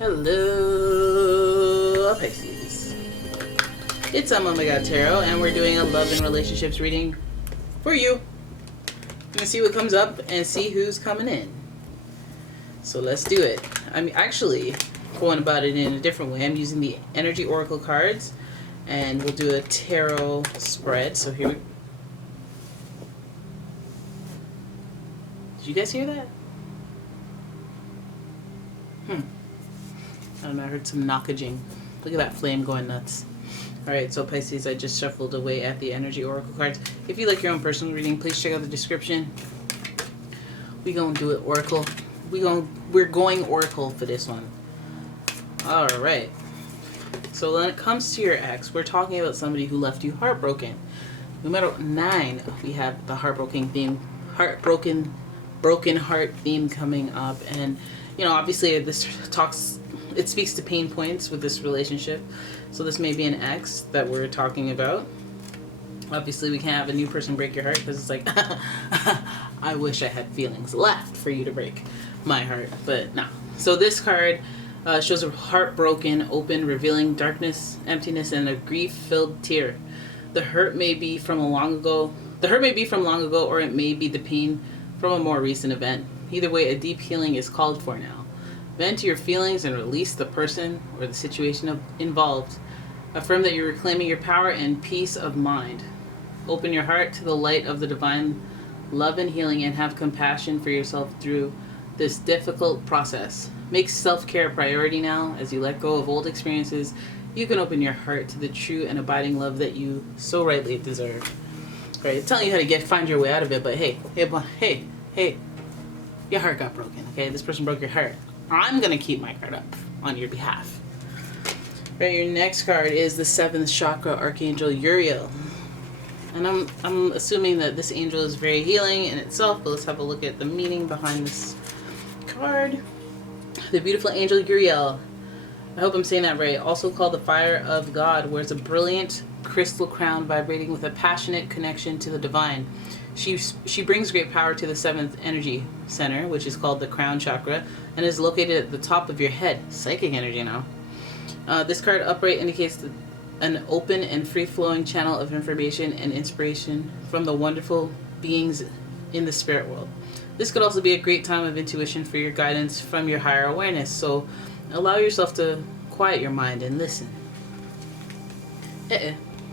Hello, Pisces. It's umomgstore, and we're doing a love and relationships reading for you. I'm gonna see what comes up and see who's coming in. So let's do it. I'm actually going about it in a different way. I'm using the energy oracle cards, and we'll do a tarot spread. So here we. Did you guys hear that? I don't know, I heard some knockaging. Look at that flame going nuts. Alright, so Pisces, I just shuffled away at the energy oracle cards. If you like your own personal reading, please check out the description. We gonna do it oracle. We're going oracle for this one. Alright. So when it comes to your ex, we're talking about somebody who left you heartbroken. Number 9, we have the heartbroken theme. Broken heart theme coming up. And, you know, obviously this it speaks to pain points with this relationship. So this may be an ex that we're talking about. Obviously we can't have a new person break your heart because it's like, I wish I had feelings left for you to break my heart, but no. So this card shows a heartbroken, open, revealing darkness, emptiness, and a grief-filled tear. The hurt may be from long ago, or it may be the pain from a more recent event. Either way, a deep healing is called for now. Vent your feelings and release the person or the situation involved. Affirm that you're reclaiming your power and peace of mind. Open your heart to the light of the divine love and healing, and have compassion for yourself through this difficult process. Make self-care a priority now. As you let go of old experiences, you can open your heart to the true and abiding love that you so rightly deserve. Right, it's telling you how to find your way out of it, but hey, your heart got broken, okay? This person broke your heart. I'm going to keep my card up on your behalf. Right, your next card is the 7th chakra archangel Uriel. And I'm assuming that this angel is very healing in itself, but let's have a look at the meaning behind this card. The beautiful angel Uriel, I hope I'm saying that right, also called the fire of God, wears a brilliant crystal crown vibrating with a passionate connection to the divine. She brings great power to the 7th energy center, which is called the crown chakra, and is located at the top of your head. Psychic energy now. This card upright indicates an open and free-flowing channel of information and inspiration from the wonderful beings in the spirit world. This could also be a great time of intuition for your guidance from your higher awareness, so allow yourself to quiet your mind and listen.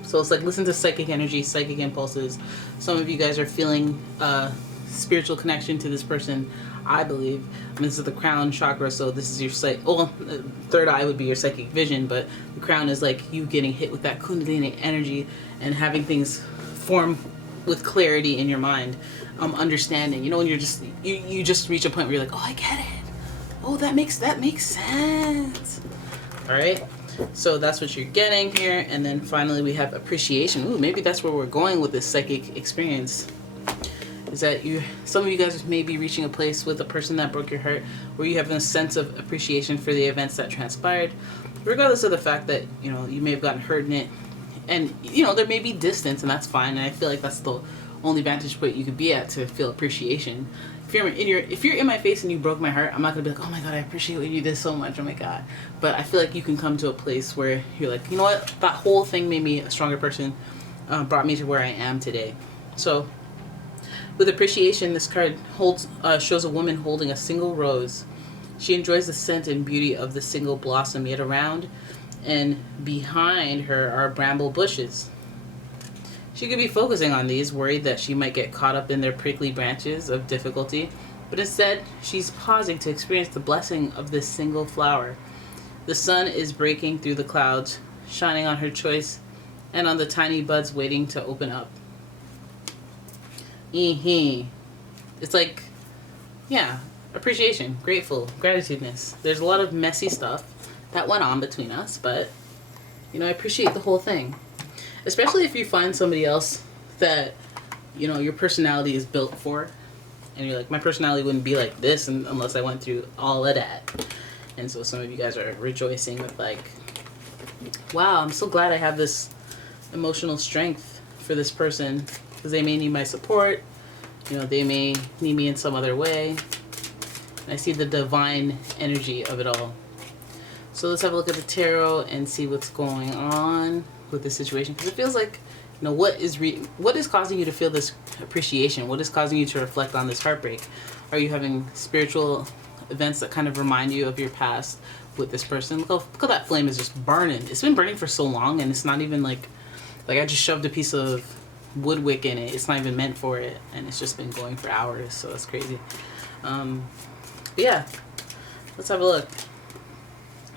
So it's like, listen to psychic energy, psychic impulses. Some of you guys are feeling spiritual connection to this person, I believe. I mean, this is the crown chakra, so this is your third eye would be your psychic vision, but the crown is like you getting hit with that kundalini energy and having things form with clarity in your mind, understanding. You know, when you just reach a point where you're like, oh, I get it. Oh, that makes sense. All right. So that's what you're getting here. And then finally we have appreciation. Ooh, maybe that's where we're going with this psychic experience. Is that some of you guys may be reaching a place with a person that broke your heart where you have a sense of appreciation for the events that transpired, regardless of the fact that, you know, you may have gotten hurt in it. And, you know, there may be distance, and that's fine. And I feel like that's the only vantage point you could be at to feel appreciation. If you're in my face and you broke my heart, I'm not gonna be like, oh my god, I appreciate what you did so much, oh my god. But I feel like you can come to a place where you're like, you know what, that whole thing made me a stronger person, brought me to where I am today. So with appreciation, this card shows a woman holding a single rose. She enjoys the scent and beauty of the single blossom, yet around and behind her are bramble bushes. She could be focusing on these, worried that she might get caught up in their prickly branches of difficulty, but instead, she's pausing to experience the blessing of this single flower. The sun is breaking through the clouds, shining on her choice and on the tiny buds waiting to open up. It's like, yeah, appreciation, grateful, gratitudeness. There's a lot of messy stuff that went on between us, but, you know, I appreciate the whole thing. Especially if you find somebody else that, you know, your personality is built for. And you're like, my personality wouldn't be like this unless I went through all of that. And so some of you guys are rejoicing with like, wow, I'm so glad I have this emotional strength for this person. Because they may need my support. You know, they may need me in some other way. And I see the divine energy of it all. So let's have a look at the tarot and see what's going on with this situation, because it feels like, you know, what is causing you to feel this appreciation? What is causing you to reflect on this heartbreak? Are you having spiritual events that kind of remind you of your past with this person? Look how that flame is just burning. It's been burning for so long, and it's not even like I just shoved a piece of wood wick in it. It's not even meant for it, and it's just been going for hours, so it's crazy. Yeah, let's have a look.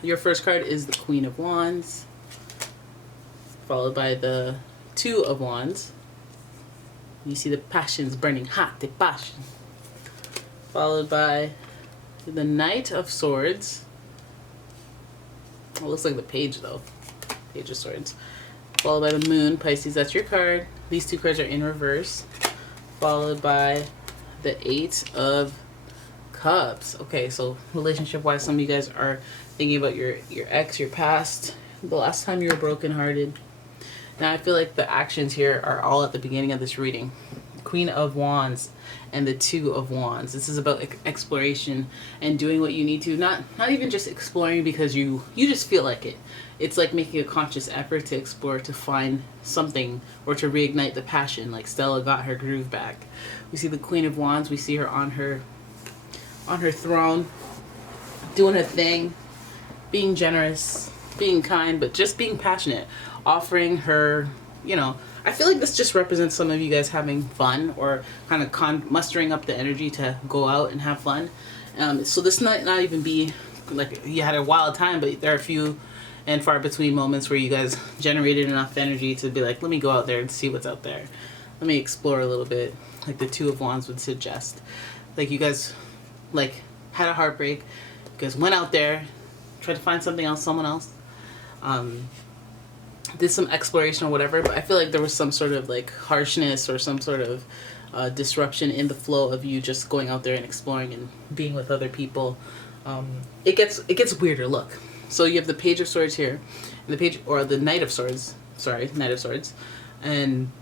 Your first card is the Queen of Wands, followed by the Two of Wands. You see the passions burning hot, the passion. Followed by the Knight of Swords. It looks like the Page though. Page of Swords. Followed by the Moon, Pisces, that's your card. These two cards are in reverse. Followed by the Eight of Cups. Okay, so relationship-wise, some of you guys are thinking about your ex, your past, the last time you were brokenhearted. Now I feel like the actions here are all at the beginning of this reading. Queen of Wands and the Two of Wands. This is about exploration and doing what you need to. Not even just exploring because you just feel like it. It's like making a conscious effort to explore, to find something, or to reignite the passion. Like Stella got her groove back. We see the Queen of Wands. We see her on her throne, doing her thing, being generous, being kind, but just being passionate, offering her, you know, I feel like this just represents some of you guys having fun, or kind of mustering up the energy to go out and have fun. So this might not even be like you had a wild time, but there are a few and far between moments where you guys generated enough energy to be like, let me go out there and see what's out there. Let me explore a little bit, like the Two of Wands would suggest. Like you guys like had a heartbreak, you guys went out there, tried to find something else, someone else, did some exploration or whatever, but I feel like there was some sort of like harshness or some sort of disruption in the flow of you just going out there and exploring and being with other people. It gets weirder. Look, so you have the Page of Swords here, and the Page, or the Knight of Swords, Knight of Swords, and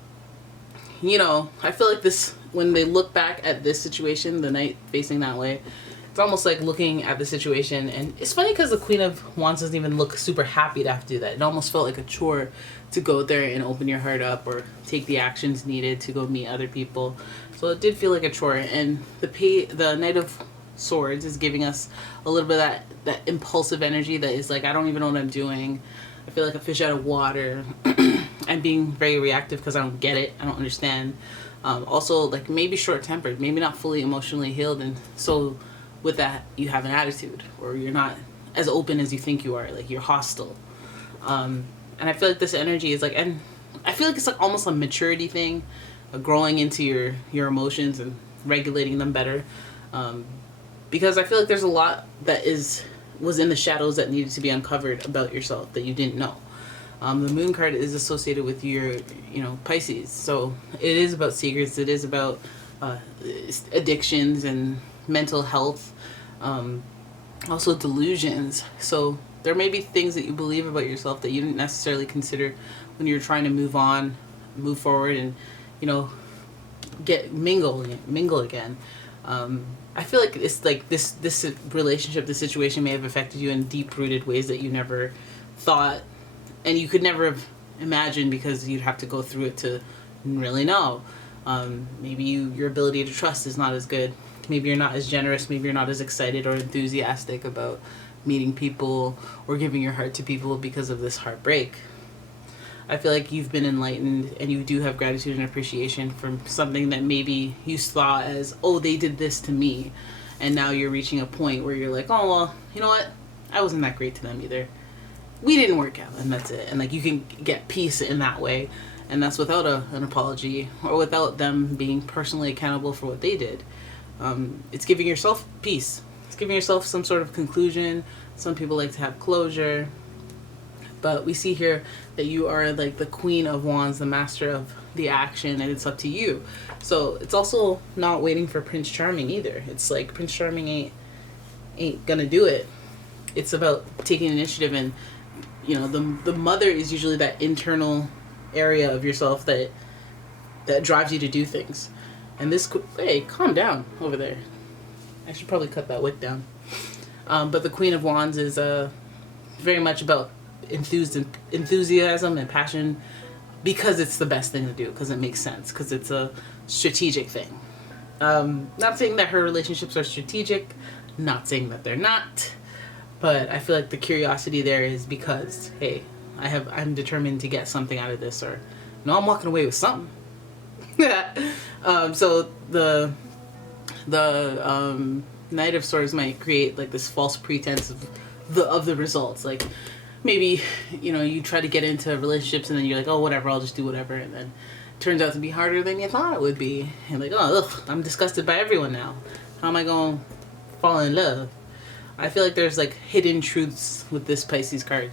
you know, I feel like this, when they look back at this situation, the Knight facing that way, it's almost like looking at the situation, and it's funny because the Queen of Wands doesn't even look super happy to have to do that. It almost felt like a chore to go there and open your heart up or take the actions needed to go meet other people. So it did feel like a chore, and the Knight of Swords is giving us a little bit of that impulsive energy that is like, I don't even know what I'm doing. I feel like a fish out of water. I'm being very reactive because I don't get it. I don't understand. Also, like maybe short-tempered, maybe not fully emotionally healed, and so with that you have an attitude, or you're not as open as you think you are, like you're hostile. And I feel like this energy is like, and I feel like it's like almost a maturity thing, growing into your emotions and regulating them better, because I feel like there's a lot that was in the shadows that needed to be uncovered about yourself that you didn't know. The Moon card is associated with your, you know, Pisces, so it is about secrets. It is about addictions and mental health, also delusions. So there may be things that you believe about yourself that you didn't necessarily consider when you're trying to move on, move forward, and, you know, mingle again. I feel like it's like this relationship, this situation may have affected you in deep-rooted ways that you never thought, and you could never have imagined, because you'd have to go through it to really know. Maybe your ability to trust is not as good. Maybe you're not as generous. Maybe you're not as excited or enthusiastic about meeting people or giving your heart to people because of this heartbreak. I feel like you've been enlightened, and you do have gratitude and appreciation for something that maybe you saw as, oh, they did this to me. And now you're reaching a point where you're like, oh, well, you know what? I wasn't that great to them either. We didn't work out, and that's it. And like you can get peace in that way. And that's without an apology, or without them being personally accountable for what they did. It's giving yourself peace. It's giving yourself some sort of conclusion. Some people like to have closure. But we see here that you are like the Queen of Wands, the master of the action, and it's up to you. So it's also not waiting for Prince Charming either. It's like Prince Charming ain't gonna do it. It's about taking initiative, and you know, the mother is usually that internal area of yourself that drives you to do things. And this, hey, calm down over there. I should probably cut that wick down. But the Queen of Wands is very much about enthusiasm and passion, because it's the best thing to do, because it makes sense, because it's a strategic thing. Not saying that her relationships are strategic, not saying that they're not, but I feel like the curiosity there is because, hey, I'm determined to get something out of this, or no, I'm walking away with something. So the Knight of Swords might create like this false pretense of the results. Like maybe, you know, you try to get into relationships and then you're like, oh, whatever, I'll just do whatever, and then it turns out to be harder than you thought it would be. And like, oh, ugh, I'm disgusted by everyone now. How am I going to fall in love? I feel like there's like hidden truths with this Pisces card,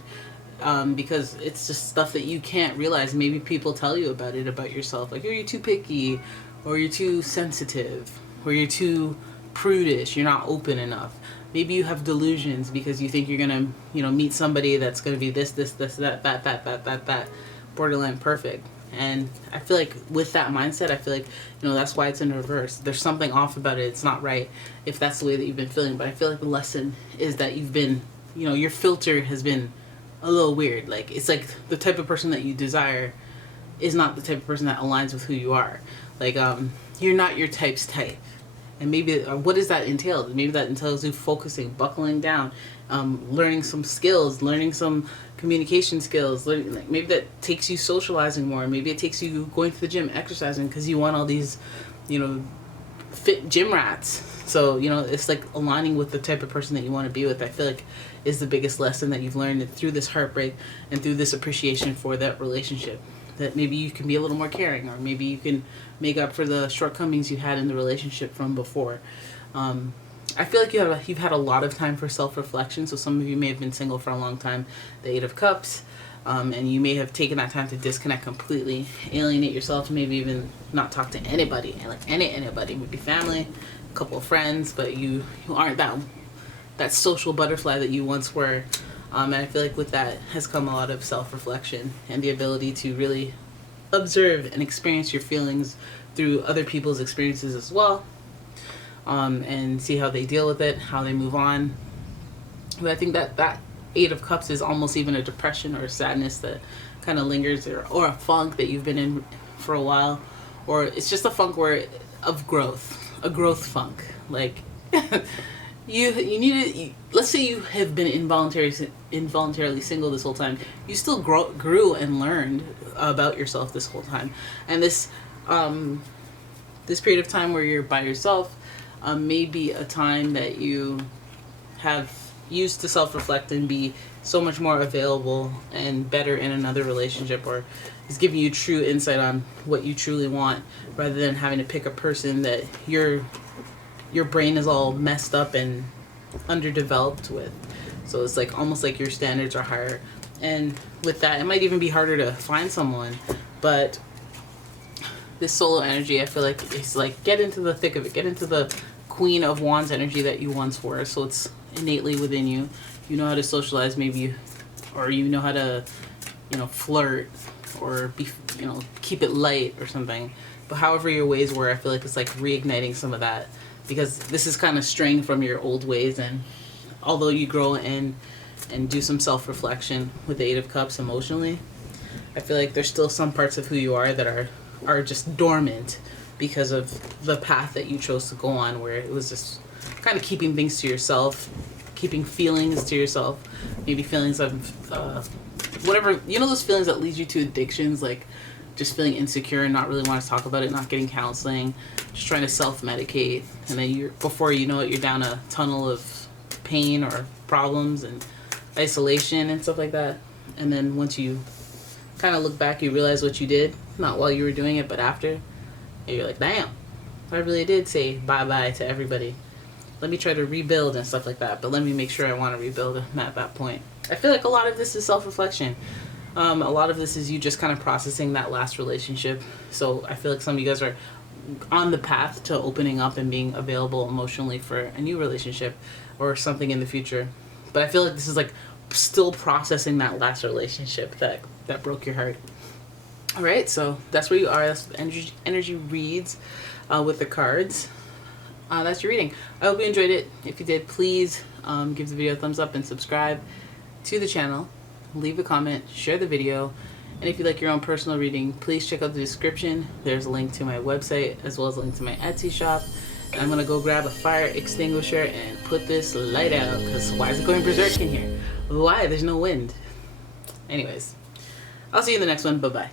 because it's just stuff that you can't realize. Maybe people tell you about it, about yourself, like, oh, you're too picky, or you're too sensitive, or you're too prudish, you're not open enough. Maybe you have delusions because you think you're gonna, you know, meet somebody that's gonna be this, that, borderline perfect. And I feel like with that mindset, I feel like, you know, that's why it's in reverse. There's something off about it. It's not right if that's the way that you've been feeling. But I feel like the lesson is that you've been, you know, your filter has been a little weird. Like, it's like the type of person that you desire is not the type of person that aligns with who you are. Like, you're not your type's type. And maybe, what does that entail? Maybe that entails you focusing, buckling down, learning some skills, learning some communication skills. Like maybe that takes you socializing more. Maybe it takes you going to the gym, exercising, because you want all these, you know, fit gym rats. So, you know, it's like aligning with the type of person that you want to be with, I feel like is the biggest lesson that you've learned through this heartbreak and through this appreciation for that relationship. That maybe you can be a little more caring, or maybe you can make up for the shortcomings you had in the relationship from before. I feel like you've had a lot of time for self-reflection. So some of you may have been single for a long time, the Eight of Cups, and you may have taken that time to disconnect completely, alienate yourself, maybe even not talk to anybody, like anybody, maybe family, a couple of friends, but you aren't that social butterfly that you once were. And I feel like with that has come a lot of self-reflection and the ability to really observe and experience your feelings through other people's experiences as well, and see how they deal with it, how they move on. But I think that Eight of Cups is almost even a depression or a sadness that kind of lingers, or a funk that you've been in for a while, or it's just a funk of growth, a growth funk. Like you need to, let's say you have been involuntarily single this whole time. You still grew and learned about yourself this whole time, and this period of time where you're by yourself may be a time that you have used to self-reflect and be so much more available and better in another relationship, or is giving you true insight on what you truly want, rather than having to pick a person that your brain is all messed up and underdeveloped with. So it's like almost like your standards are higher, and with that it might even be harder to find someone. But this solo energy, I feel like it's like, get into the thick of it, get into the Queen of Wands energy that you once were. So it's innately within you. You know how to socialize, maybe, or you know how to, you know, flirt, or be, you know, keep it light or something. But however your ways were, I feel like it's like reigniting some of that, because this is kind of straying from your old ways. And although you grow and do some self-reflection with the Eight of Cups emotionally, I feel like there's still some parts of who you are that are just dormant because of the path that you chose to go on, where it was just kind of keeping things to yourself, keeping feelings to yourself, maybe feelings of whatever, you know, those feelings that lead you to addictions, like just feeling insecure and not really want to talk about it, not getting counseling, just trying to self-medicate, and then before you know it, you're down a tunnel of pain or problems and isolation and stuff like that. And then once you kind of look back, you realize what you did, not while you were doing it, but after, and you're like, damn, I really did say bye-bye to everybody. Let me try to rebuild and stuff like that, but let me make sure I want to rebuild at that point. I feel like a lot of this is self-reflection. A lot of this is you just kind of processing that last relationship. So I feel like some of you guys are on the path to opening up and being available emotionally for a new relationship or something in the future. But I feel like this is like still processing that last relationship that broke your heart. All right, so that's where you are. That's energy reads with the cards. That's your reading. I hope you enjoyed it. If you did, please give the video a thumbs up and subscribe. to the channel, leave a comment, share the video, and if you'd like your own personal reading, please check out the description. There's a link to my website as well as a link to my Etsy shop. And I'm gonna go grab a fire extinguisher and put this light out, because why is it going berserk in here? Why? There's no wind. Anyways, I'll see you in the next one. Bye-bye.